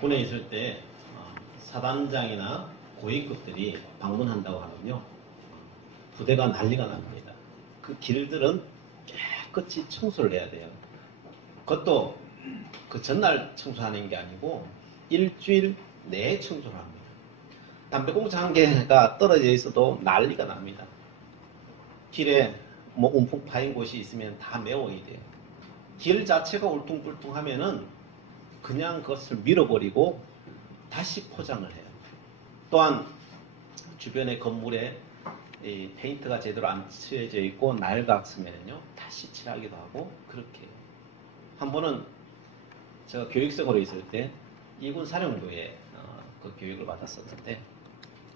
군에 있을 때 사단장이나 고위급들이 방문한다고 하면요, 부대가 난리가 납니다. 그 길들은 깨끗이 청소를 해야 돼요. 그것도 그 전날 청소하는 게 아니고 일주일 내에 청소를 합니다. 담배꽁초 한 개가 떨어져 있어도 난리가 납니다. 길에 뭐 움푹 파인 곳이 있으면 다 메워야 돼요. 길 자체가 울퉁불퉁하면은 그냥 그것을 밀어버리고 다시 포장을 해요. 또한 주변의 건물에 이 페인트가 제대로 안 칠해져 있고 낡았으면요 다시 칠하기도 하고 그렇게 해요. 한 번은 제가 교육생으로 있을 때 이군 사령부에 그 교육을 받았었는데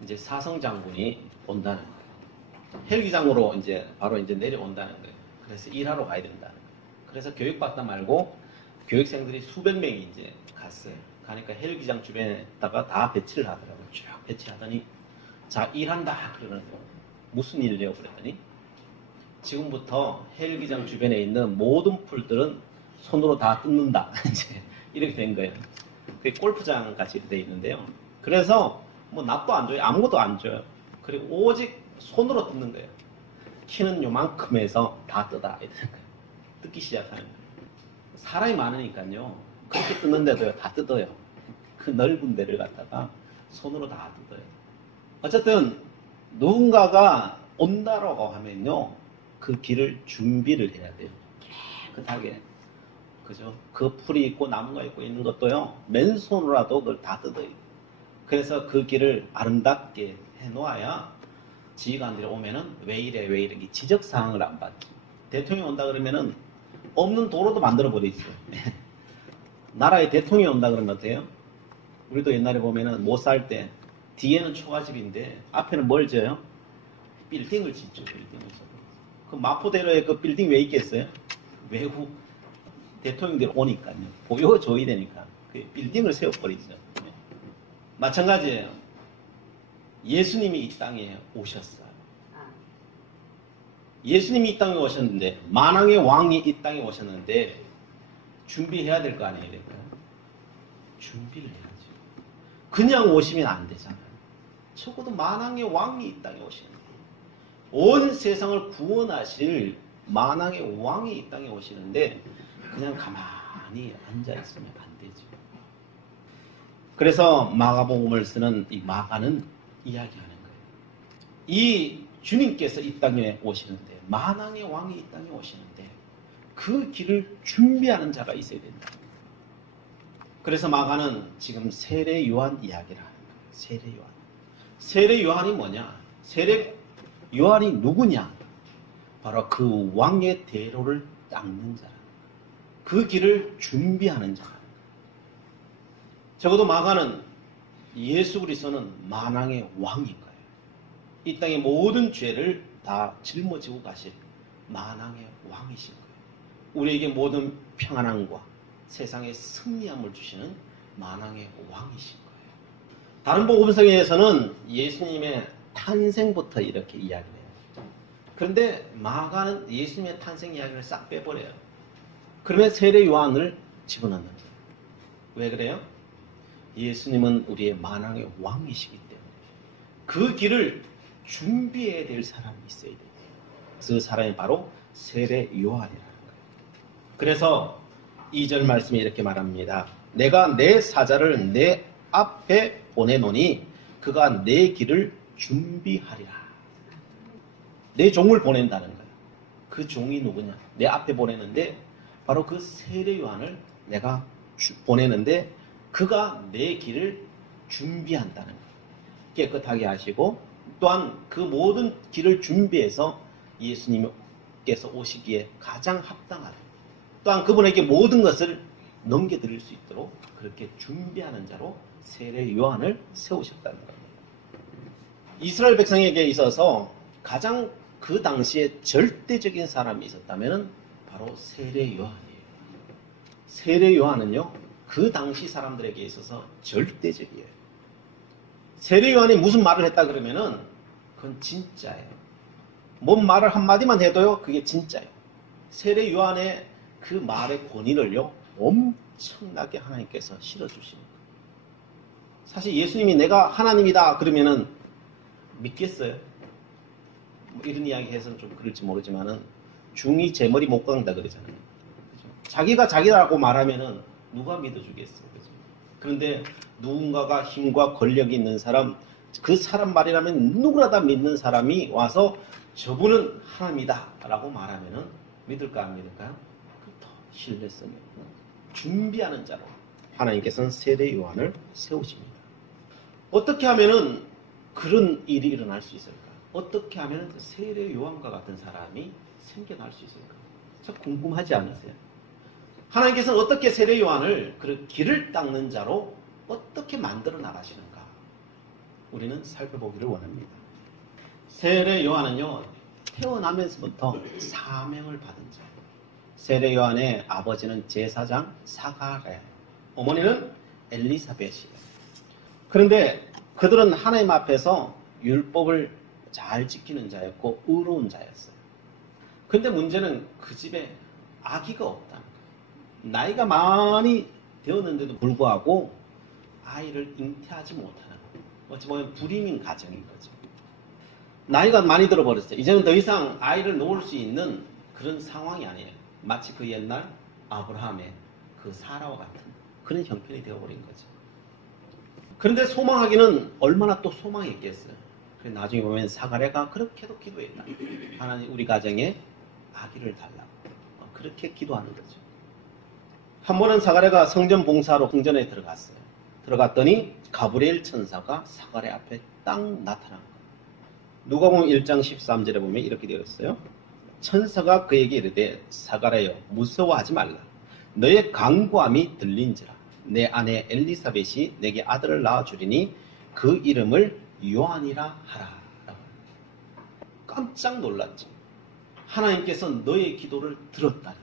이제 사성 장군이 온다는 거예요. 헬기장으로 이제 바로 이제 내려온다는 거예요. 그래서 일하러 가야 된다는 거예요. 그래서 교육받다 말고 교육생들이 수백 명이 이제 갔어요. 가니까 헬기장 주변에다가 다 배치를 하더라고요. 쭉 배치하더니 자 일한다 그러는 거예요. 무슨 일이래요? 그랬더니 지금부터 헬기장 주변에 있는 모든 풀들은 손으로 다 뜯는다. 이제 이렇게 된 거예요. 그게 골프장 같이 돼 있는데요. 그래서 뭐 납도 안 줘요. 아무것도 안 줘요. 그리고 오직 손으로 뜯는 거예요. 키는 요만큼에서 다 뜯어야 되는 거예요. 뜯기 시작하는 거예요. 사람이 많으니까요. 그렇게 뜯는데도요. 다 뜯어요. 그 넓은 데를 갖다가 손으로 다 뜯어요. 어쨌든 누군가가 온다라고 하면요. 그 길을 준비를 해야 돼요. 깨끗하게. 그죠? 그 풀이 있고 나무가 있고 있는 것도요. 맨손으로라도 그걸 다 뜯어요. 그래서 그 길을 아름답게 해놓아야 지휘관들이 오면은 왜 이래 왜 이래 지적사항을 안 받죠. 대통령이 온다 그러면은 없는 도로도 만들어 버리죠. 나라에 대통령이 온다 그러면 어때요? 우리도 옛날에 보면은 못 살 때 뒤에는 초가집인데 앞에는 뭘 져요? 빌딩을 짓죠. 빌딩을 져. 그 마포대로에 그 빌딩 왜 있겠어요? 외국 대통령들 오니까요. 보여줘야 되니까 그 빌딩을 세워버리죠. 네. 마찬가지예요. 예수님이 이 땅에 오셨어요. 예수님이 이 땅에 오셨는데 만왕의 왕이 이 땅에 오셨는데 준비해야 될 거 아니에요? 준비를 해야죠. 그냥 오시면 안 되잖아요. 적어도 만왕의 왕이 이 땅에 오시는데 온 세상을 구원하실 만왕의 왕이 이 땅에 오시는데 그냥 가만히 앉아있으면 안 되죠. 그래서 마가복음을 쓰는 이 마가는 이야기하는 거예요. 이 주님께서 이 땅에 오시는데 만왕의 왕이 이 땅에 오시는데 그 길을 준비하는 자가 있어야 된다. 그래서 마가는 지금 세례 요한 이야기를 하는 거예요. 세례 요한. 세례 요한이 뭐냐? 세례 요한이 누구냐? 바로 그 왕의 대로를 닦는 자라. 그 길을 준비하는 자라. 적어도 마가는 예수 그리스도는 만왕의 왕인 거예요. 이 땅의 모든 죄를 다 짊어지고 가실 만왕의 왕이신 거예요. 우리에게 모든 평안함과 세상의 승리함을 주시는 만왕의 왕이신 거예요. 다른 복음서에서는 예수님의 탄생부터 이렇게 이야기를 해요. 그런데 마가는 예수님의 탄생 이야기를 싹 빼버려요. 그러면 세례 요한을 집어넣는 거예요. 왜 그래요? 예수님은 우리의 만왕의 왕이시기 때문에 그 길을 준비해야 될 사람이 있어야 돼요. 그 사람이 바로 세례 요한이라는 거예요. 그래서 2절 말씀에 이렇게 말합니다. 내가 내 사자를 내 앞에 보내노니 그가 내 길을 준비하리라. 내 종을 보낸다는 거예요. 그 종이 누구냐? 내 앞에 보내는데 바로 그 세례 요한을 내가 보내는데 그가 내 길을 준비한다는 거예요. 깨끗하게 하시고 또한 그 모든 길을 준비해서 예수님께서 오시기에 가장 합당하다. 또한 그분에게 모든 것을 넘겨드릴 수 있도록 그렇게 준비하는 자로 세례 요한을 세우셨다는 겁니다. 이스라엘 백성에게 있어서 가장 그 당시에 절대적인 사람이 있었다면 바로 세례 요한이에요. 세례 요한은요, 그 당시 사람들에게 있어서 절대적이에요. 세례 요한이 무슨 말을 했다 그러면은 그건 진짜예요. 뭔 말을 한마디만 해도요, 그게 진짜예요. 세례 요한의 그 말의 권위를요, 엄청나게 하나님께서 실어주십니다. 사실 예수님이 내가 하나님이다 그러면은 믿겠어요? 뭐 이런 이야기 해서는 좀 그럴지 모르지만은 중이 제 머리 못 깎는다 그러잖아요. 그죠? 자기가 자기라고 말하면은 누가 믿어주겠어요? 그죠? 그런데 누군가가 힘과 권력이 있는 사람, 그 사람 말이라면 누구나 다 믿는 사람이 와서 저분은 하나님이다 라고 말하면은 믿을까 안 믿을까요? 더 신뢰성이 없는 준비하는 자로 하나님께서는 세례 요한을 세우십니다. 어떻게 하면은 그런 일이 일어날 수 있을까? 어떻게 하면 세례 요한과 같은 사람이 생겨날 수 있을까? 참 궁금하지 않으세요? 하나님께서는 어떻게 세례 요한을 그 길을 닦는 자로 어떻게 만들어 나가시는가? 우리는 살펴보기를 원합니다. 세례 요한은요, 태어나면서부터 사명을 받은 자. 세례 요한의 아버지는 제사장 사가랴, 어머니는 엘리사벳이에요. 그런데 그들은 하나님 앞에서 율법을 잘 지키는 자였고 의로운 자였어요. 근데 문제는 그 집에 아기가 없다는 거예요. 나이가 많이 되었는데도 불구하고 아이를 잉태하지 못하는 거예요. 어찌 보면 불임인 가정인 거죠. 나이가 많이 들어버렸어요. 이제는 더 이상 아이를 놓을 수 있는 그런 상황이 아니에요. 마치 그 옛날 아브라함의 그 사라와 같은 그런 형편이 되어버린 거죠. 그런데 소망하기는 얼마나 또 소망했겠어요. 나중에 보면 사가랴가 그렇게도 기도했다. 하나님 우리 가정에 아기를 달라고. 그렇게 기도하는 거죠. 한 번은 사가랴가 성전 봉사로 성전에 들어갔어요. 들어갔더니 가브리엘 천사가 사가랴 앞에 딱 나타난 거예요. 누가복음 1장 13절에 보면 이렇게 되어 있어요. 천사가 그에게 이르되 사가랴여 무서워하지 말라. 너의 간구함이 들린지라. 내 아내 엘리사벳이 내게 아들을 낳아주리니 그 이름을 요한이라 하라. 깜짝 놀랐죠. 하나님께서 너의 기도를 들었다는 거예요.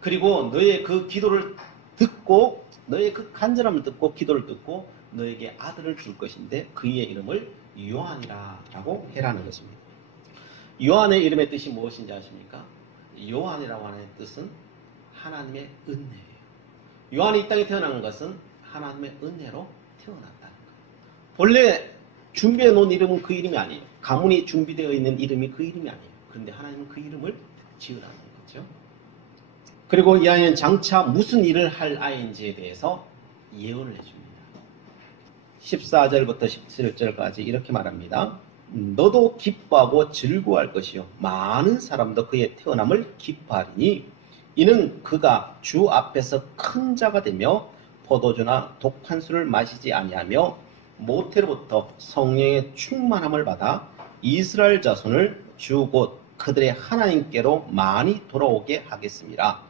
그리고 너의 그 기도를 듣고 너의 그 간절함을 듣고 기도를 듣고 너에게 아들을 줄 것인데 그의 이름을 요한이라 라고 해라는 것입니다. 요한의 이름의 뜻이 무엇인지 아십니까? 요한이라고 하는 뜻은 하나님의 은혜예요. 요한이 이 땅에 태어난 것은 하나님의 은혜로 태어났다는 거예요. 원래 준비해 놓은 이름은 그 이름이 아니에요. 가문이 준비되어 있는 이름이 그 이름이 아니에요. 그런데 하나님은 그 이름을 지으라는 거죠. 그리고 이 아이는 장차 무슨 일을 할 아이인지에 대해서 예언을 해줍니다. 14절부터 17절까지 이렇게 말합니다. 너도 기뻐하고 즐거워할 것이요 많은 사람도 그의 태어남을 기뻐하리니 이는 그가 주 앞에서 큰 자가 되며 포도주나 독한 술을 마시지 아니하며 모태로부터 성령의 충만함을 받아 이스라엘 자손을 주 곧 그들의 하나님께로 많이 돌아오게 하겠습니다.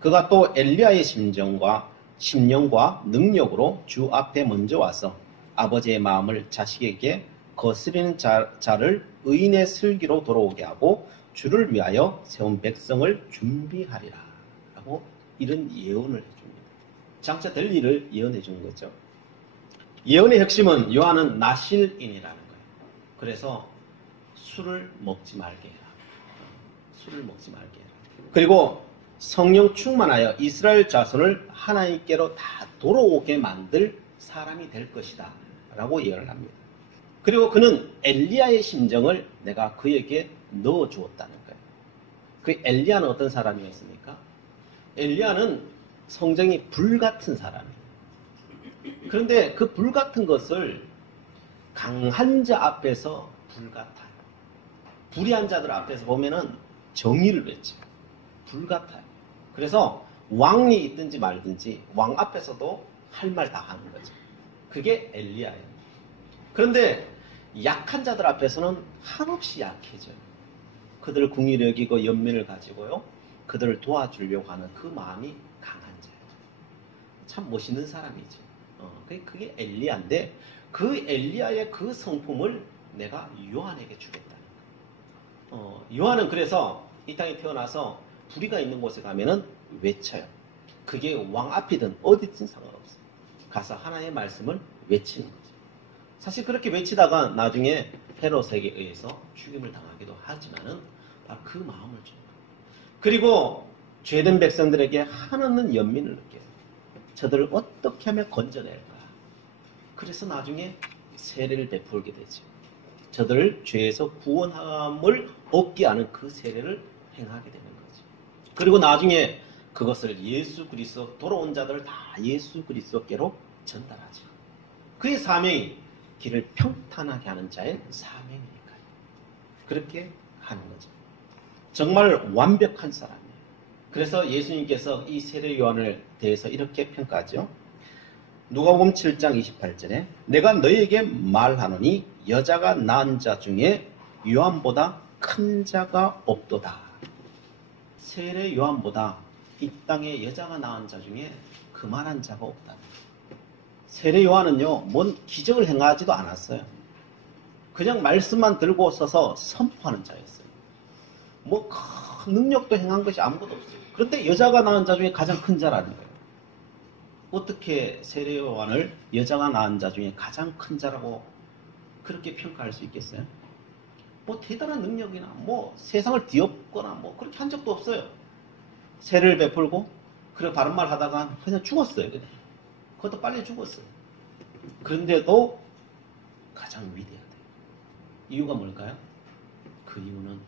그가 또 엘리야의 심령과 능력으로 주 앞에 먼저 와서 아버지의 마음을 자식에게 거스리는 자를 의인의 슬기로 돌아오게 하고 주를 위하여 세운 백성을 준비하리라 라고 이런 예언을 해줍니다. 장차 될 일을 예언해 주는 거죠. 예언의 핵심은 요한은 나실인이라는 거예요. 그래서 술을 먹지 말게 해라. 술을 먹지 말게 해라. 그리고 성령 충만하여 이스라엘 자손을 하나님께로 다 돌아오게 만들 사람이 될 것이다 라고 예언을 합니다. 그리고 그는 엘리야의 심정을 내가 그에게 넣어주었다는 거예요. 그 엘리야는 어떤 사람이었습니까? 엘리야는 성정이 불같은 사람이에요. 그런데 그 불같은 것을 강한 자 앞에서 불같아요. 불의한 자들 앞에서 보면은 정의를 외쳐요. 불같아요. 그래서 왕이 있든지 말든지 왕 앞에서도 할 말 다 하는 거죠. 그게 엘리야예요. 그런데 약한 자들 앞에서는 한없이 약해져요. 그들을 궁일히 여기고 연민을 가지고요. 그들을 도와주려고 하는 그 마음이 강한 자예요. 참 멋있는 사람이죠. 그게 엘리야인데 그 엘리야의 그 성품을 내가 요한에게 주겠다는 거예요. 요한은 그래서 이 땅에 태어나서 불의가 있는 곳에 가면은 외쳐요. 그게 왕 앞이든 어디든 상관없어요. 가서 하나님의 말씀을 외치는 거죠. 사실 그렇게 외치다가 나중에 헤롯에게 의해서 죽임을 당하기도 하지만은 바로 그 마음을 줍니다. 그리고 죄된 백성들에게 한없는 연민을 느껴요. 저들을 어떻게 하면 건져낼까? 그래서 나중에 세례를 베풀게 되죠. 저들을 죄에서 구원함을 얻게 하는 그 세례를 행하게 되는 거죠. 그리고 나중에 그것을 예수 그리스도 돌아온 자들을 다 예수 그리스도께로 전달하죠. 그의 사명이 길을 평탄하게 하는 자의 사명이니까요. 그렇게 하는 거죠. 정말 완벽한 사람이에요. 그래서 예수님께서 이 세례 요한을 대해서 이렇게 평가하죠. 누가복음 7장 28절에 내가 너희에게 말하노니 여자가 낳은 자 중에 요한보다 큰 자가 없도다. 세례 요한보다 이 땅에 여자가 낳은 자 중에 그만한 자가 없다. 세례 요한은요, 뭔 기적을 행하지도 않았어요. 그냥 말씀만 들고 서서 선포하는 자였어요. 뭐 큰 능력도 행한 것이 아무것도 없어요. 그런데 여자가 낳은 자 중에 가장 큰 자라는 거예요. 어떻게 세례 요한을 여자가 낳은 자 중에 가장 큰 자라고 그렇게 평가할 수 있겠어요? 뭐 대단한 능력이나 뭐 세상을 뒤엎거나 뭐 그렇게 한 적도 없어요. 세례를 베풀고 그래 바른 말 하다가 그냥 죽었어요. 그냥. 그것도 빨리 죽었어요. 그런데도 가장 위대하대요. 이유가 뭘까요? 그 이유는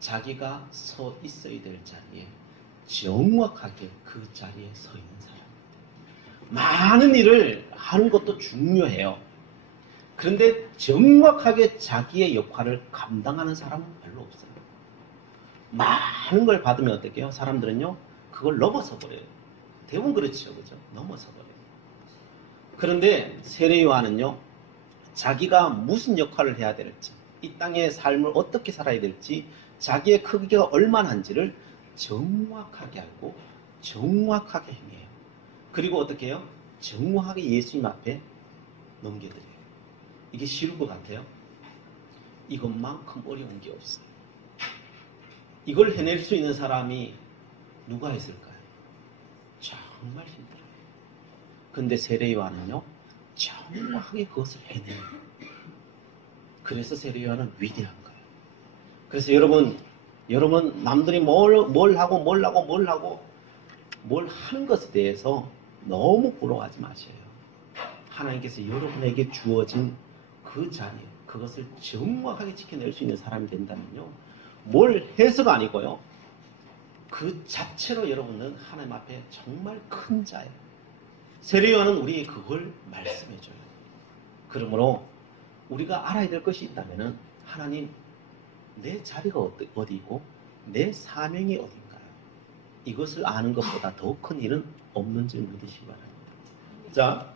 자기가 서 있어야 될 자리에 정확하게 그 자리에 서 있는 사람. 많은 일을 하는 것도 중요해요. 그런데 정확하게 자기의 역할을 감당하는 사람은 별로 없어요. 많은 걸 받으면 어떻게 해요? 사람들은요, 그걸 넘어서 버려요. 대부분 그렇죠. 그죠? 넘어서 버려요. 그런데 세례 요한은요, 자기가 무슨 역할을 해야 될지, 이 땅의 삶을 어떻게 살아야 될지, 자기의 크기가 얼마나인지를 정확하게 알고 정확하게 행해요. 그리고 어떻게 해요? 정확하게 예수님 앞에 넘겨드려요. 이게 쉬울 것 같아요? 이것만큼 어려운 게 없어요. 이걸 해낼 수 있는 사람이 누가 있을까요? 정말 힘들어요. 근데 세례 요한은요, 정확하게 그것을 해내요. 그래서 세례 요한은 위대한 거예요. 그래서 여러분 남들이 뭘 하고 뭘 하는 것에 대해서 너무 부러워하지 마세요. 하나님께서 여러분에게 주어진 그 자리, 그것을 정확하게 지켜낼 수 있는 사람이 된다면요, 뭘 해서가 아니고요, 그 자체로 여러분은 하나님 앞에 정말 큰 자예요. 세례 요한은 우리에게 그걸 말씀해줘요. 그러므로 우리가 알아야 될 것이 있다면은, 하나님, 내 자리가 어디고 내 사명이 어딘가요? 이것을 아는 것보다 더 큰 일은 없는 줄 믿으시기 바랍니다. 자,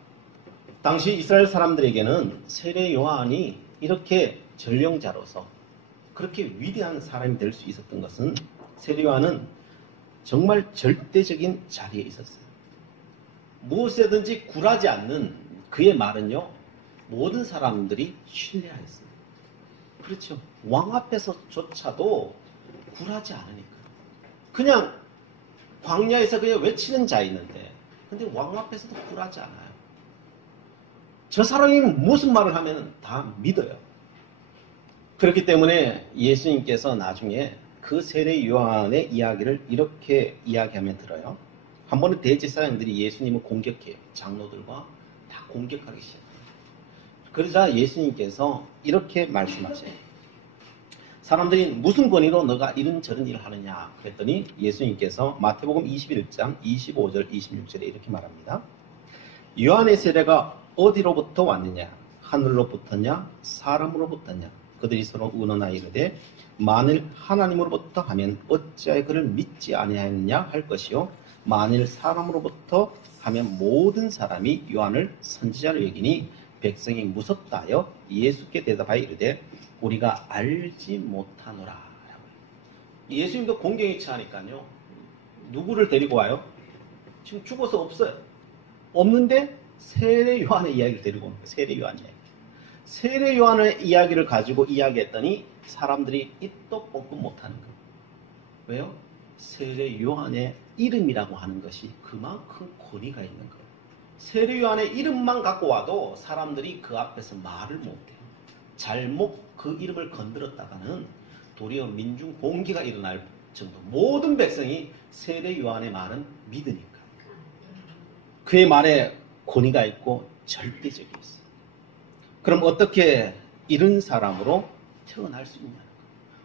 당시 이스라엘 사람들에게는 세례 요한이 이렇게 전령자로서 그렇게 위대한 사람이 될 수 있었던 것은, 세례 요한은 정말 절대적인 자리에 있었어요. 무엇에든지 굴하지 않는 그의 말은요, 모든 사람들이 신뢰하였어요. 그렇죠. 왕 앞에서조차도 굴하지 않으니까. 그냥 광야에서 그냥 외치는 자 있는데, 근데 왕 앞에서도 굴하지 않아요. 저 사람이 무슨 말을 하면 다 믿어요. 그렇기 때문에 예수님께서 나중에 그 세례 요한의 이야기를 이렇게 이야기하면 들어요. 한 번은 대제사장들이 예수님을 공격해요. 장로들과 다 공격하기 시작해요. 그러자 예수님께서 이렇게 말씀하세요. 사람들이 무슨 권위로 너가 이런저런 일을 하느냐 그랬더니, 예수님께서 마태복음 21장 25절 26절에 이렇게 말합니다. 요한의 세례가 어디로부터 왔느냐? 하늘로부터냐? 사람으로부터냐? 그들이 서로 의논하여 이르되, 만일 하나님으로부터 하면 어찌하여 그를 믿지 아니하였느냐 할 것이요, 만일 사람으로부터 하면 모든 사람이 요한을 선지자로 여기니 백성이 무섭다 하여 예수께 대답하여 이르되, 우리가 알지 못하노라. 예수님도 공경에 처하니까요, 누구를 데리고 와요? 지금 죽어서 없어요. 없는데 세례 요한의 이야기를 데리고 온 거예요. 세례 요한 이야기. 세례 요한의 이야기를 가지고 이야기했더니 사람들이 입도 뻥뻥 못하는 거예요. 왜요? 세례 요한의 이름이라고 하는 것이 그만큼 권위가 있는 거예요. 세례 요한의 이름만 갖고 와도 사람들이 그 앞에서 말을 못해요. 잘못 그 이름을 건드렸다가는 도리어 민중 봉기가 일어날 정도. 모든 백성이 세례 요한의 말은 믿으니까. 그의 말에 권위가 있고 절대적이 있어요. 그럼 어떻게 이런 사람으로 태어날 수 있냐?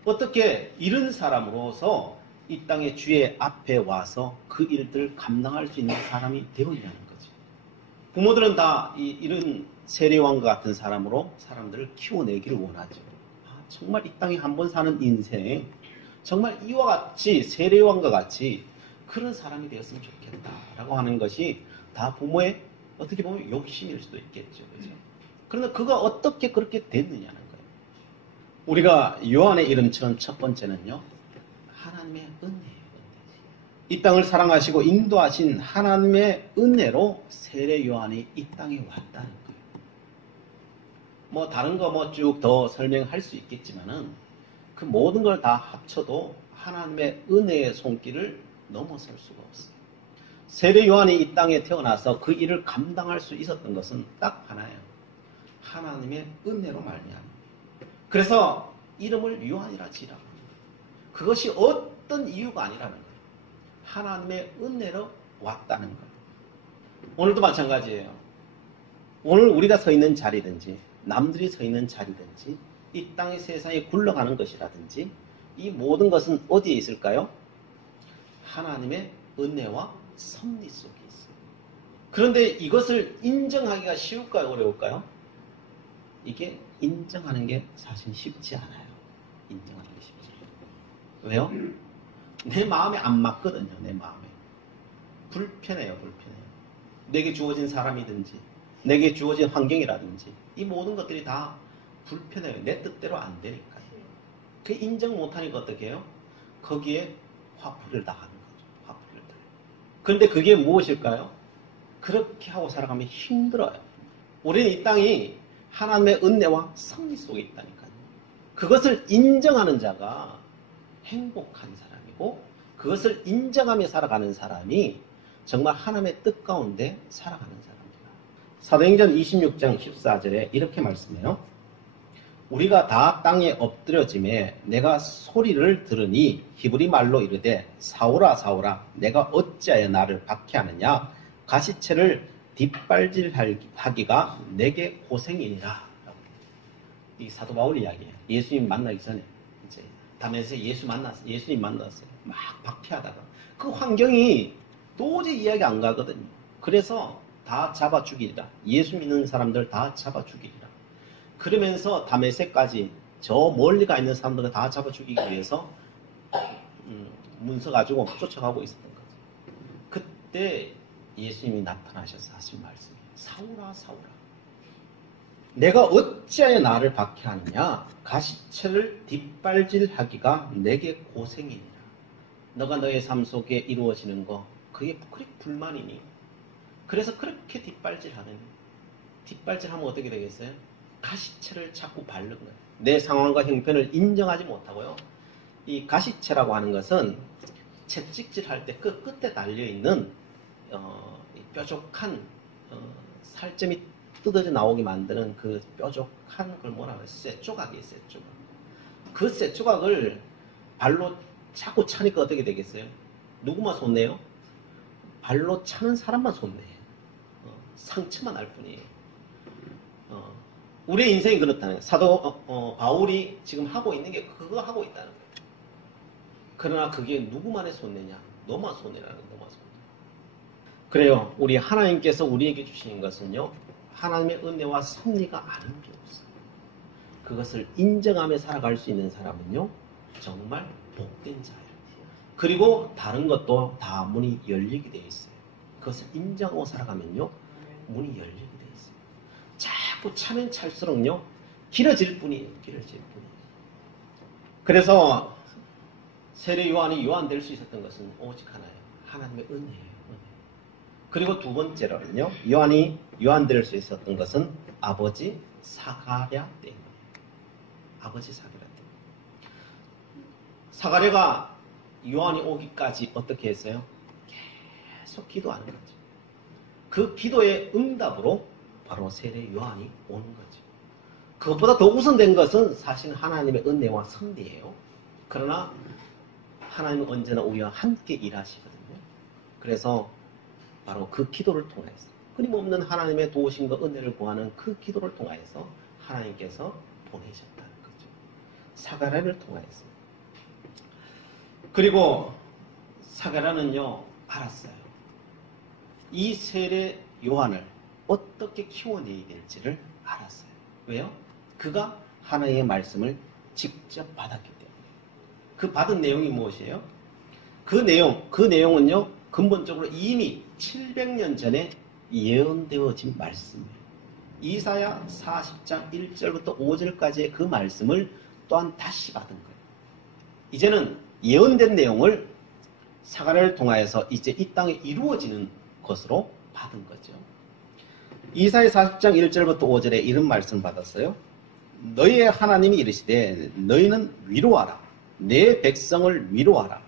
어떻게 이런 사람으로서 이 땅의 주의 앞에 와서 그 일들을 감당할 수 있는 사람이 되었냐는 거죠. 부모들은 다 이런 세례요한과 같은 사람으로 사람들을 키워내기를 원하죠. 정말 이 땅에 한 번 사는 인생, 정말 이와 같이 세례요한과 같이 그런 사람이 되었으면 좋겠다라고 하는 것이 다 부모의 어떻게 보면 욕심일 수도 있겠죠. 그죠? 그런데 그가 어떻게 그렇게 됐느냐는 거예요. 우리가 요한의 이름처럼 첫 번째는요, 하나님의 은혜예요. 이 땅을 사랑하시고 인도하신 하나님의 은혜로 세례 요한이 이 땅에 왔다는 거예요. 뭐 다른 거 쭉 더 설명할 수 있겠지만은 그 모든 걸 다 합쳐도 하나님의 은혜의 손길을 넘어설 수가 없어요. 세례 요한이 이 땅에 태어나서 그 일을 감당할 수 있었던 것은 딱 하나예요. 하나님의 은혜로 말미암아. 그래서 이름을 요한이라 지라고 합니다. 그것이 어떤 이유가 아니라는 거예요. 하나님의 은혜로 왔다는 거예요. 오늘도 마찬가지예요. 오늘 우리가 서 있는 자리든지 남들이 서 있는 자리든지 이 땅의 세상에 굴러가는 것이라든지 이 모든 것은 어디에 있을까요? 하나님의 은혜와 섭리 속에 있어요. 그런데 이것을 인정하기가 쉬울까요? 어려울까요? 이게 인정하는 게 사실 쉽지 않아요. 인정하는 게 쉽지 않아요. 왜요? 내 마음에 안 맞거든요. 내 마음에. 불편해요. 내게 주어진 사람이든지 내게 주어진 환경이라든지 이 모든 것들이 다 불편해요. 내 뜻대로 안 되니까요. 그 인정 못하니까 어떻게 해요? 거기에 화풀이를 당하는 거죠. 화풀이를 당해요. 그런데 그게 무엇일까요? 그렇게 하고 살아가면 힘들어요. 우리는 이 땅이 하나님의 은혜와 섭리 속에 있다니까요. 그것을 인정하는 자가 행복한 사람이고 그것을 인정하며 살아가는 사람이 정말 하나님의 뜻 가운데 살아가는 사람입니다. 사도행전 26장 14절에 이렇게 말씀해요. 우리가 다 땅에 엎드려짐에 내가 소리를 들으니 히브리 말로 이르되 사울아 사울아 내가 어찌하여 나를 박해하느냐 가시체를 뒷발질하기가 내게 고생이니라. 이 사도 바울 이야기예요. 예수님 만나기 전에 이제 담에서 예수님 만났어요. 막 박해하다가 그 환경이 도저히 이해가 안 가거든요. 그래서 다 잡아 죽이리라. 예수 믿는 사람들 다 잡아 죽이리라. 그러면서 다메섹까지 저 멀리 가 있는 사람들을 다 잡아 죽이기 위해서 문서 가지고 쫓아가고 있었던 거죠. 그때 예수님이 나타나셔서 하신 말씀이에요. 사울아 사울아 내가 어찌하여 나를 박해하느냐 가시체를 뒷발질하기가 내게 고생이니라. 너가 너의 삶 속에 이루어지는 거 그게 그렇게 불만이니 그래서 그렇게 뒷발질하면 어떻게 되겠어요? 가시체를 자꾸 밟는 거예요. 내 상황과 형편을 인정하지 못하고요. 이 가시체라고 하는 것은 채찍질할 때 그 끝에 달려있는 뾰족한 살점이 뜯어져 나오게 만드는 그 뾰족한 걸 뭐라 그래요? 쇠조각이에요. 쇠조각. 그 쇠조각을 발로 자꾸 차니까 어떻게 되겠어요? 누구만 손내요? 발로 차는 사람만 손내요. 상처만 날 뿐이에요. 우리의 인생이 그렇다는 거예요. 사도 바울이 지금 하고 있는 게 그거 하고 있다는 거예요. 그러나 그게 누구만의 손내냐? 너만 손내라는 거예요. 너만 손내. 그래요. 우리 하나님께서 우리에게 주시는 것은요. 하나님의 은혜와 섭리가 아닌 게 없어요. 그것을 인정하며 살아갈 수 있는 사람은요. 정말 복된 자예요. 그리고 다른 것도 다 문이 열리게 되어 있어요. 그것을 인정하고 살아가면요. 문이 열리게 되어 있어요. 자꾸 차면 찰수록요. 길어질 뿐이에요. 길어질 뿐이에요. 그래서 세례 요한이 요한 될 수 있었던 것은 오직 하나예요. 하나님의 은혜예요. 그리고 두 번째로는요. 요한이 요한 될 수 있었던 것은 아버지 사가랴 때문이에요. 아버지 사가랴 때문에. 사가랴가 요한이 오기까지 어떻게 했어요? 계속 기도하는 거죠. 그 기도의 응답으로 바로 세례 요한이 오는 거죠. 그것보다 더 우선된 것은 사실 하나님의 은혜와 섭리예요. 그러나 하나님은 언제나 우리와 함께 일하시거든요. 그래서 바로 그 기도를 통해서 끊임없는 하나님의 도우심과 은혜를 구하는 그 기도를 통하여서 하나님께서 보내셨다는 거죠. 사가랴를 통하여서. 그리고 사가랴는요, 알았어요. 이 세례 요한을 어떻게 키워내야 될지를 알았어요. 왜요? 그가 하나님의 말씀을 직접 받았기 때문에. 그 받은 내용이 무엇이에요? 그 내용은요, 근본적으로 이미 700년 전에 예언되어진 말씀이에요. 이사야 40장 1절부터 5절까지의 그 말씀을 또한 다시 받은 거예요. 이제는 예언된 내용을 사가랴를 통하여서 이제 이 땅에 이루어지는 것으로 받은 거죠. 이사야 40장 1절부터 5절에 이런 말씀 받았어요. 너희의 하나님이 이르시되 너희는 위로하라. 내 백성을 위로하라.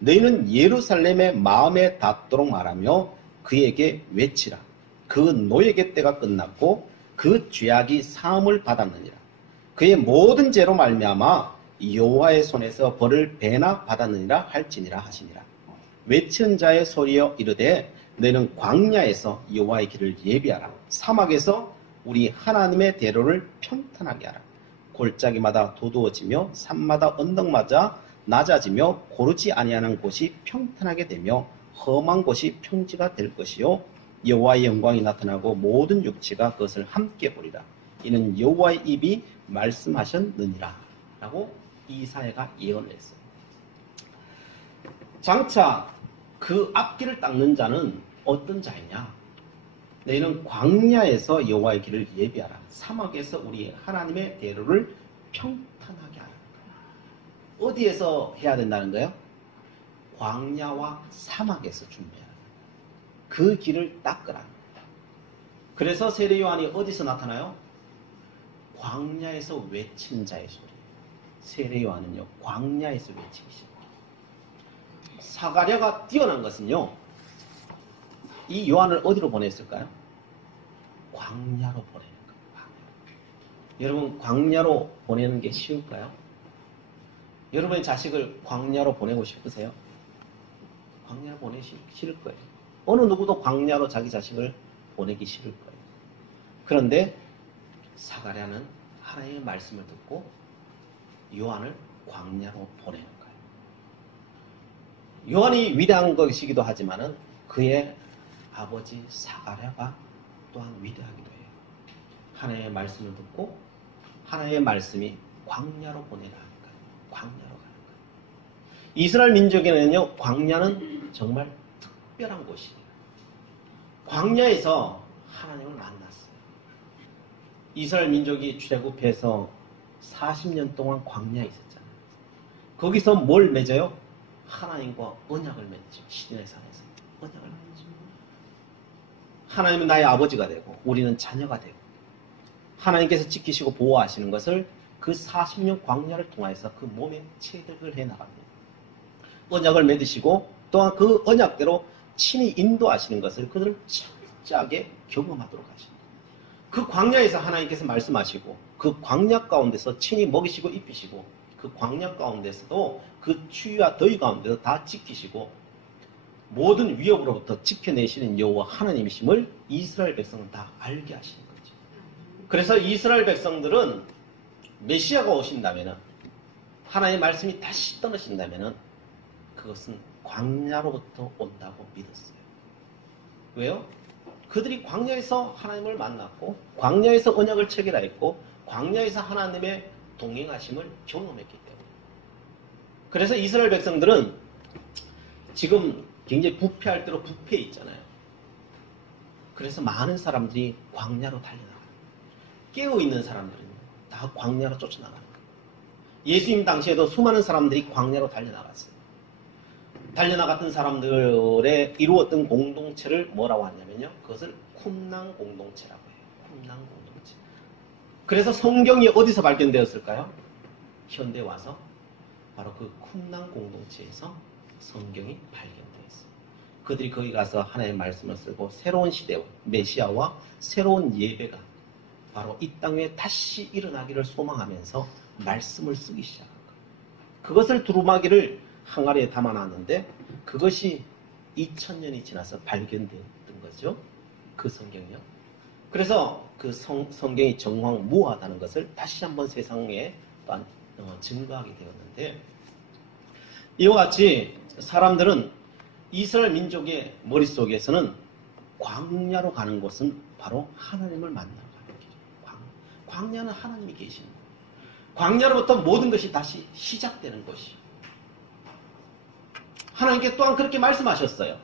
너희는 예루살렘의 마음에 닿도록 말하며 그에게 외치라. 그 노예의 때가 끝났고 그 죄악이 사함을 받았느니라. 그의 모든 죄로 말미암아 여호와의 손에서 벌을 배나 받았느니라 할지니라 하시니라. 외치는 자의 소리여 이르되 너희는 광야에서 여호와의 길을 예비하라. 사막에서 우리 하나님의 대로를 평탄하게 하라. 골짜기마다 도두어지며 산마다 언덕마다 낮아지며 고르지 아니하는 곳이 평탄하게 되며 험한 곳이 평지가 될 것이요 여호와의 영광이 나타나고 모든 육체가 그것을 함께 보리라. 이는 여호와의 입이 말씀하셨느니라 라고 이사야가 예언을 했어요. 장차 그 앞길을 닦는 자는 어떤 자이냐? 너희는 광야에서 여호와의 길을 예비하라. 사막에서 우리 하나님의 대로를 평탄하게 하라. 어디에서 해야 된다는 거예요? 광야와 사막에서 준비하라. 그 길을 닦으라. 그래서 세례 요한이 어디서 나타나요? 광야에서 외친 자의 소리. 세례 요한은요, 광야에서 외치기 시작해요. 사가랴가 뛰어난 것은요, 이 요한을 어디로 보냈을까요? 광야로 보내는 거예요. 광야. 여러분, 광야로 보내는 게 쉬울까요? 여러분의 자식을 광야로 보내고 싶으세요? 광야로 보내기 싫을 거예요. 어느 누구도 광야로 자기 자식을 보내기 싫을 거예요. 그런데 사가랴는 하나님의 말씀을 듣고 요한을 광야로 보내는 거예요. 요한이 위대한 것이기도 하지만은 그의 아버지 사가랴가 또한 위대하기도 해요. 하나님의 말씀을 듣고 하나님의 말씀이 광야로 보내라 하니까 광야로 가는 거예요. 이스라엘 민족에는요, 광야는 정말 특별한 곳이에요. 광야에서 하나님을 만났어요. 이스라엘 민족이 출애굽해서 40년 동안 광야에 있었잖아요. 거기서 뭘 맺어요? 하나님과 언약을 맺죠. 시내의 산에서 언약을 맺죠. 하나님은 나의 아버지가 되고 우리는 자녀가 되고 하나님께서 지키시고 보호하시는 것을 그 40년 광야를 통해서 그 몸에 체득을 해나갑니다. 언약을 맺으시고 또한 그 언약대로 친히 인도하시는 것을 그들은 철저하게 경험하도록 하십니다. 그 광야에서 하나님께서 말씀하시고 그 광야 가운데서 친히 먹이시고 입히시고 그 광야 가운데서도 그 추위와 더위 가운데서 다 지키시고 모든 위협으로부터 지켜내시는 여호와 하나님이심을 이스라엘 백성은 다 알게 하시는 거죠. 그래서 이스라엘 백성들은 메시아가 오신다면 하나님의 말씀이 다시 떨어진다면 그것은 광야로부터 온다고 믿었어요. 왜요? 그들이 광야에서 하나님을 만났고 광야에서 언약을 체결하였고 광야에서 하나님의 동행하심을 경험했기 때문에. 그래서 이스라엘 백성들은 지금 굉장히 부패할 대로 부패해 있잖아요. 그래서 많은 사람들이 광야로 달려나가요. 깨어있는 사람들은 다 광야로 쫓아나가는 거예요. 예수님 당시에도 수많은 사람들이 광야로 달려나갔어요. 달려나갔던 사람들의 이루었던 공동체를 뭐라고 하냐면요. 그것을 쿰랑 공동체라고 해요. 쿰랑 공동체. 그래서 성경이 어디서 발견되었을까요? 현대에 와서 바로 그 쿰랑 공동체에서 성경이 발견되었어요. 그들이 거기 가서 하나님의 말씀을 쓰고 새로운 시대와 메시아와 새로운 예배가 바로 이 땅에 다시 일어나기를 소망하면서 말씀을 쓰기 시작한 거예요. 그것을 두루마기를 항아리에 담아놨는데 그것이 2000년이 지나서 발견되었던 거죠. 그 성경이요. 그래서 그 성경이 정황무하다는 것을 다시 한번 세상에 증거하게 되었는데, 이와 같이 사람들은 이스라엘 민족의 머릿속에서는 광야로 가는 곳은 바로 하나님을 만나러 가는 길이에요. 광야는 하나님이 계시는 거예요. 광야로부터 모든 것이 다시 시작되는 것이에요. 하나님께 또한 그렇게 말씀하셨어요.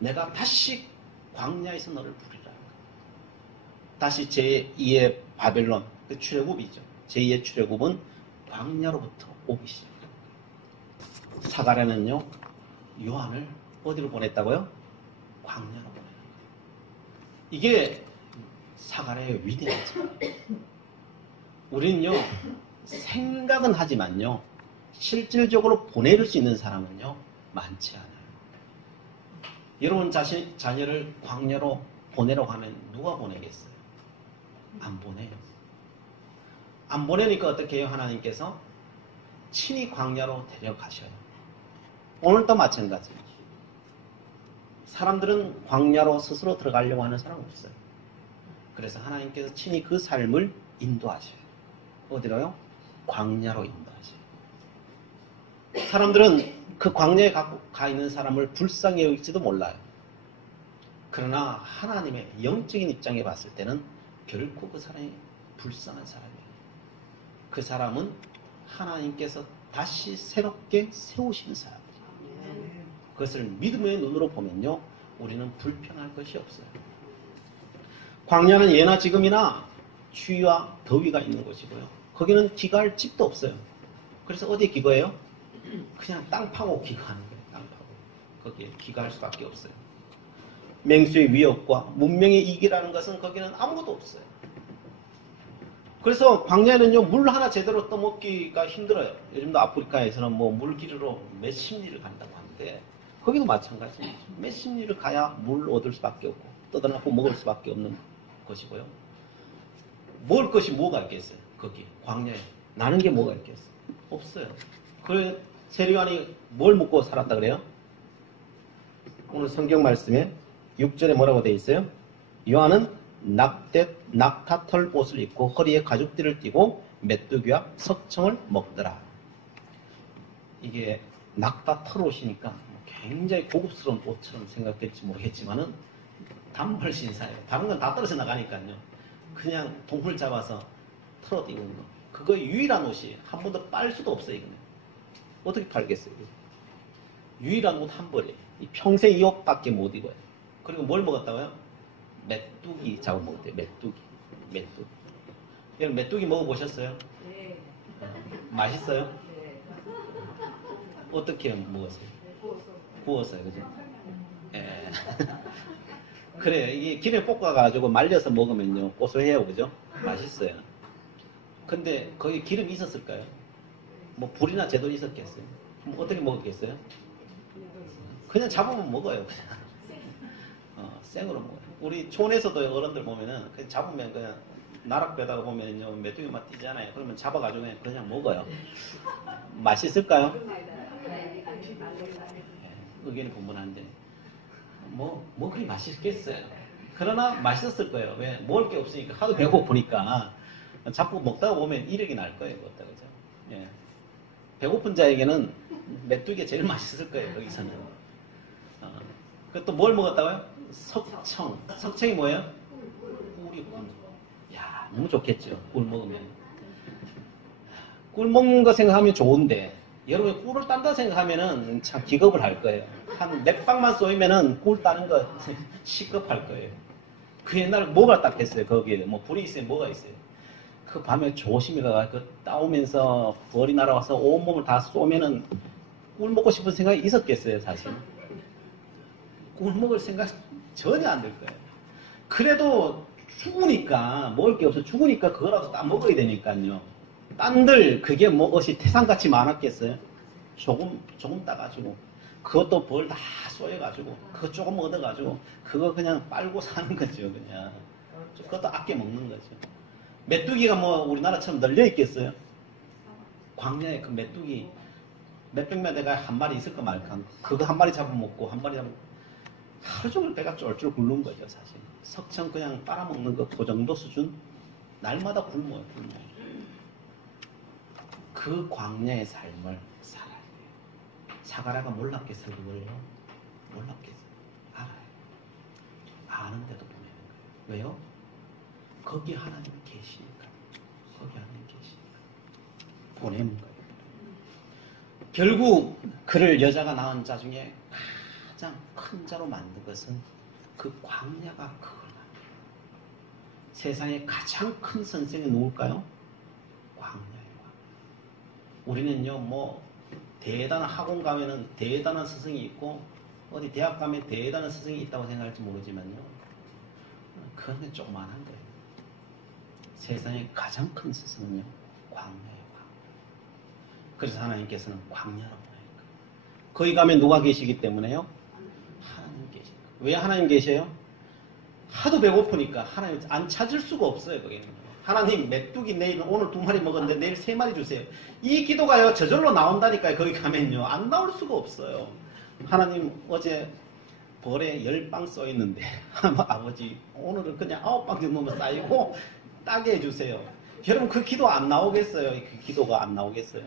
내가 다시 광야에서 너를 부리라. 다시 제2의 바벨론, 그 출애굽이죠. 제2의 출애굽은 광야로부터 오기 시작합니다. 사가랴는요, 요한을 어디로 보냈다고요? 광야로 보내는 거예요. 이게 사가랴의 위대하죠. 우리는요, 생각은 하지만요, 실질적으로 보낼 수 있는 사람은요, 많지 않아요. 여러분 자녀를 광야로 보내라고 하면 누가 보내겠어요? 안 보내요. 안 보내니까 어떻게 해요? 하나님께서 친히 광야로 데려가셔요. 오늘도 마찬가지예요. 사람들은 광야로 스스로 들어가려고 하는 사람 없어요. 그래서 하나님께서 친히 그 삶을 인도하셔요. 어디로요? 광야로 인도하셔요. 사람들은 그 광야에 가 있는 사람을 불쌍히 여길지도 몰라요. 그러나 하나님의 영적인 입장에 봤을 때는 결코 그 사람이 불쌍한 사람이에요. 그 사람은 하나님께서 다시 새롭게 세우신 사람이에요. 그것을 믿음의 눈으로 보면요, 우리는 불평할 것이 없어요. 광야는 예나 지금이나 추위와 더위가 있는 곳이고요. 거기는 기거할 집도 없어요. 그래서 어디에 기거해요? 그냥 땅 파고 기거하는 거예요. 땅 파고. 거기에 기거할 수밖에 없어요. 맹수의 위협과 문명의 이기라는 것은 거기는 아무것도 없어요. 그래서 광야에는요, 물 하나 제대로 떠먹기가 힘들어요. 요즘도 아프리카에서는 뭐 물 기르러 몇십 리를 간다고 하는데, 거기도 마찬가지예요. 몇십 리를 가야 물 얻을 수밖에 없고, 뜯어놓고 먹을 수밖에 없는 것이고요. 먹을 것이 뭐가 있겠어요? 거기 광야에 나는 게 뭐가 있겠어요? 없어요. 그래 세리완이 뭘 먹고 살았다 그래요? 오늘 성경 말씀에 6절에 뭐라고 되어 있어요? 요한은 낙타털 옷을 입고 허리에 가죽띠를 띠고 메뚜기와 석청을 먹더라. 이게 낙타털 옷이니까 굉장히 고급스러운 옷처럼 생각될지 모르겠지만은 단벌 신사예요. 다른 건 다 떨어져 나가니까요. 그냥 동물 잡아서 털어 입는 거. 그거 유일한 옷이 한 번도 빨 수도 없어요. 이거는. 어떻게 팔겠어요? 유일한 옷 한 벌이에요. 평생 이 옷밖에 못 입어요. 그리고 뭘 먹었다고요? 메뚜기 잡아먹었대요. 메뚜기. 여러분 메뚜기 먹어보셨어요? 네. 맛있어요? 네. 어떻게 먹었어요? 구웠어요. 그죠? 예. 그래요. 이게 기름에 볶아가지고 말려서 먹으면요, 고소해요. 그죠? 맛있어요. 근데 거기 기름이 있었을까요? 뭐 불이나 제도 있었겠어요? 그럼 어떻게 먹었겠어요? 그냥 잡으면 먹어요. 그냥. 생으로 먹어요. 우리 촌에서도 어른들 보면은 그냥 잡으면 그냥 나락배다가 보면요, 메뚜기만 뛰잖아요. 그러면 잡아가지고 그냥 먹어요. 맛있을까요? 네, 의견이 분분한데 뭐 그리 맛있겠어요. 그러나 맛있었을 거예요. 왜? 먹을 게 없으니까 하도 배고프니까 자꾸 먹다가 보면 이력이 날 거예요. 그것도, 그죠? 예. 배고픈 자에게는 메뚜기가 제일 맛있을 거예요. 거기서는. 그것도 뭘 먹었다고요? 석청. 석청이 뭐예요? 꿀이 꿀. 야, 너무 좋겠죠. 꿀 먹으면. 꿀 먹는 거 생각하면 좋은데 여러분이 꿀을 딴다 생각하면은 참 기겁을 할 거예요. 한 몇 방만 쏘이면은 꿀 따는 거 시급할 거예요. 그 옛날에 뭐가 땄겠어요? 거기에 뭐 불이 있어요? 뭐가 있어요? 그 밤에 조심히 가서 그 따오면서 벌이 날아와서 온몸을 다 쏘면은 꿀 먹고 싶은 생각이 있었겠어요, 사실. 꿀 먹을 생각 전혀 안 들 거예요. 그래도 죽으니까, 먹을 게 없어 죽으니까 그거라도 따 먹어야 되니까요. 딴들 그게 뭐 옷이 태산같이 많았겠어요? 조금 따가지고 그것도 벌 다 쏘여가지고 그거 조금 얻어가지고 그거 그냥 빨고 사는 거죠. 그냥 그것도 아껴 먹는 거죠. 메뚜기가 뭐 우리나라처럼 널려 있겠어요? 광야에 그 메뚜기 몇백 마리가 한 마리 있을까 말까. 그거 한 마리 잡아먹고 한 마리 잡아먹고 하루 종일 배가 쫄쫄 굶는 거죠, 사실. 석청 그냥 빨아먹는 거 그 정도 수준. 날마다 굶어요, 굶어요. 그 광야의 삶을 살아야 돼요. 사가랴가 몰랐겠어요, 그걸요? 몰랐겠어요. 알아요. 아는데도 보내는 거예요. 왜요? 거기 하나님이 계시니까. 거기 하나님이 계시니까. 보내는 거예요. 결국 그를 여자가 낳은 자 중에 가장 큰 자로 만든 것은 그 광야가 그걸 만든 거예요. 세상에 가장 큰 선생이 누굴까요? 광야예요. 우리는요, 뭐 대단한 학원 가면은 대단한 스승이 있고 어디 대학 가면 대단한 스승이 있다고 생각할지 모르지만요, 그건 조그만한 거예요. 세상에 가장 큰 스승은요, 광야예요. 그래서 하나님께서는 광야로 보낼 거예요. 거기 가면 누가 계시기 때문에요? 하나님 계시니까. 왜 하나님 계셔요? 하도 배고프니까 하나님 안 찾을 수가 없어요. 거기는. 하나님 메뚜기 내일 오늘 2마리 먹었는데 내일 3마리 주세요. 이 기도가요 저절로 나온다니까요. 거기 가면요 안 나올 수가 없어요. 하나님 어제 벌에 10빵 써 있는데 아버지 오늘은 그냥 9빵 정도만 쌓이고 따게 해주세요. 여러분 그 기도 안 나오겠어요? 그 기도가 안 나오겠어요?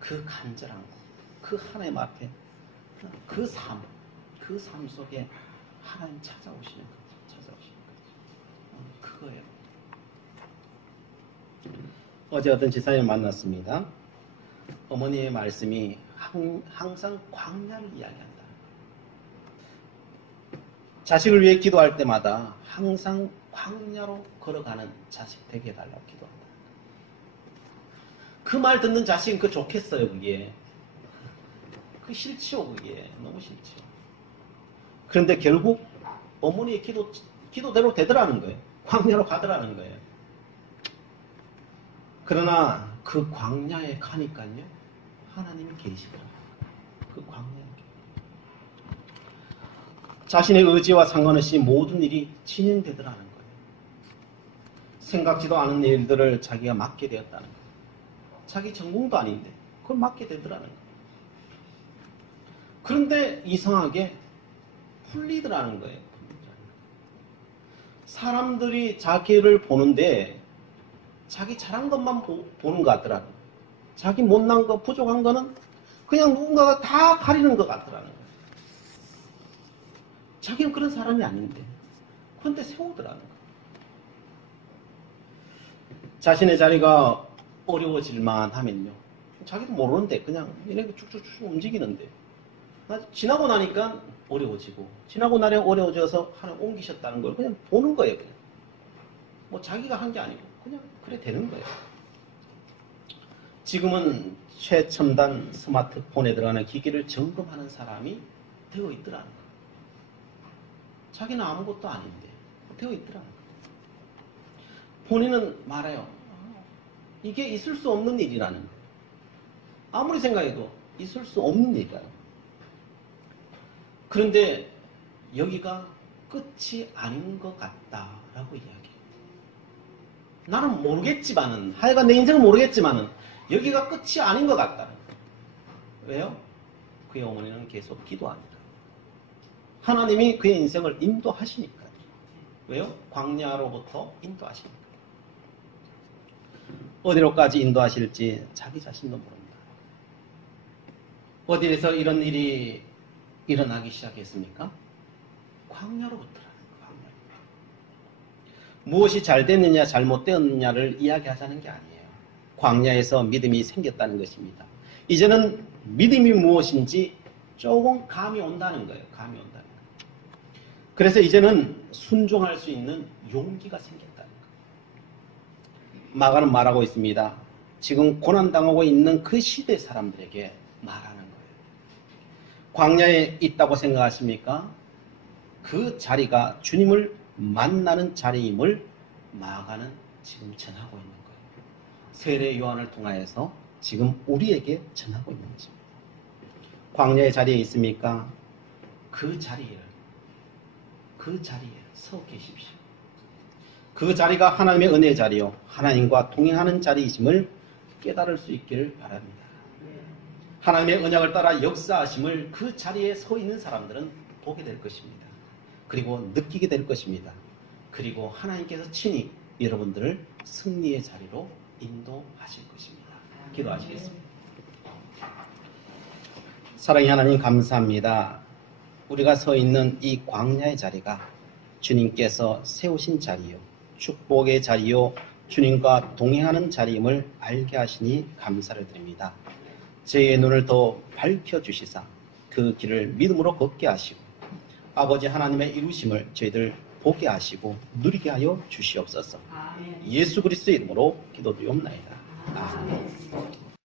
그 간절한 거, 그 하나님 앞에 그 삶 속에 하나님 찾아오시는 거죠. 그거예요. 어제 어떤 지사님을 만났습니다. 어머니의 말씀이 항상 광야를 이야기한다. 자식을 위해 기도할 때마다 항상 광야로 걸어가는 자식 되게 해달라고 기도한다. 그 말 듣는 자식은 그 좋겠어요, 그게. 그 싫지요, 그게. 너무 싫지요. 그런데 결국 어머니의 기도대로 되더라는 거예요. 광야로 가더라는 거예요. 그러나 그 광야에 가니까요, 하나님이 계시더라고요. 그 광야에. 자신의 의지와 상관없이 모든 일이 진행되더라는 거예요. 생각지도 않은 일들을 자기가 맡게 되었다는 거예요. 자기 전공도 아닌데 그걸 맡게 되더라는 거예요. 그런데 이상하게 풀리더라는 거예요. 사람들이 자기를 보는데 자기 잘한 것만 보는 것 같더라고요. 자기 못난 거, 부족한 거는 그냥 누군가가 다 가리는 것 같더라고요. 자기는 그런 사람이 아닌데 그런데 세우더라는 거예요. 자신의 자리가 어려워질만 하면요, 자기도 모르는데 그냥 이렇게 쭉쭉쭉 움직이는데 지나고 나니까 어려워지고 지나고 나니 어려워져서 하나 옮기셨다는 걸 그냥 보는 거예요. 그냥. 뭐 자기가 한 게 아니고 그냥 그래 되는 거예요. 지금은 최첨단 스마트폰에 들어가는 기기를 점검하는 사람이 되어 있더라는 거예요. 자기는 아무것도 아닌데 되어 있더라는 거예요. 본인은 말해요. 이게 있을 수 없는 일이라는 거예요. 아무리 생각해도 있을 수 없는 일이라요. 그런데 여기가 끝이 아닌 것 같다라고 이야기해요. 나는 모르겠지만은, 하여간 내 인생은 모르겠지만은 여기가 끝이 아닌 것 같다는 거예요. 왜요? 그의 어머니는 계속 기도합니다. 하나님이 그의 인생을 인도하시니까요. 왜요? 광야로부터 인도하시니까. 어디로까지 인도하실지 자기 자신도 모릅니다. 어디에서 이런 일이 일어나기 시작했습니까? 광야로부터라는 거예요. 무엇이 잘 됐느냐 잘못되었느냐를 이야기하자는 게 아니에요. 광야에서 믿음이 생겼다는 것입니다. 이제는 믿음이 무엇인지 조금 감이 온다는 거예요. 감이 온다는 거예요. 그래서 이제는 순종할 수 있는 용기가 생겼다는 거예요. 마가는 말하고 있습니다. 지금 고난당하고 있는 그 시대 사람들에게 말하는 거예요. 광야에 있다고 생각하십니까? 그 자리가 주님을 만나는 자리임을 마가는 지금 전하고 있는 거예요. 세례 요한을 통하여서 지금 우리에게 전하고 있는 것입니다. 광야의 자리에 있습니까? 그 자리에 서 계십시오. 그 자리가 하나님의 은혜의 자리요, 하나님과 동행하는 자리이심을 깨달을 수 있기를 바랍니다. 하나님의 언약을 따라 역사하심을 그 자리에 서 있는 사람들은 보게 될 것입니다. 그리고 느끼게 될 것입니다. 그리고 하나님께서 친히 여러분들을 승리의 자리로 인도하실 것입니다. 기도하시겠습니다. 사랑의 하나님 감사합니다. 우리가 서 있는 이 광야의 자리가 주님께서 세우신 자리요, 축복의 자리요, 주님과 동행하는 자리임을 알게 하시니 감사를 드립니다. 저희의 눈을 더 밝혀주시사 그 길을 믿음으로 걷게 하시고 아버지 하나님의 이루심을 저희들 보게 하시고 누리게 하여 주시옵소서. 예수 그리스도의 이름으로 기도드리옵나이다. 아멘.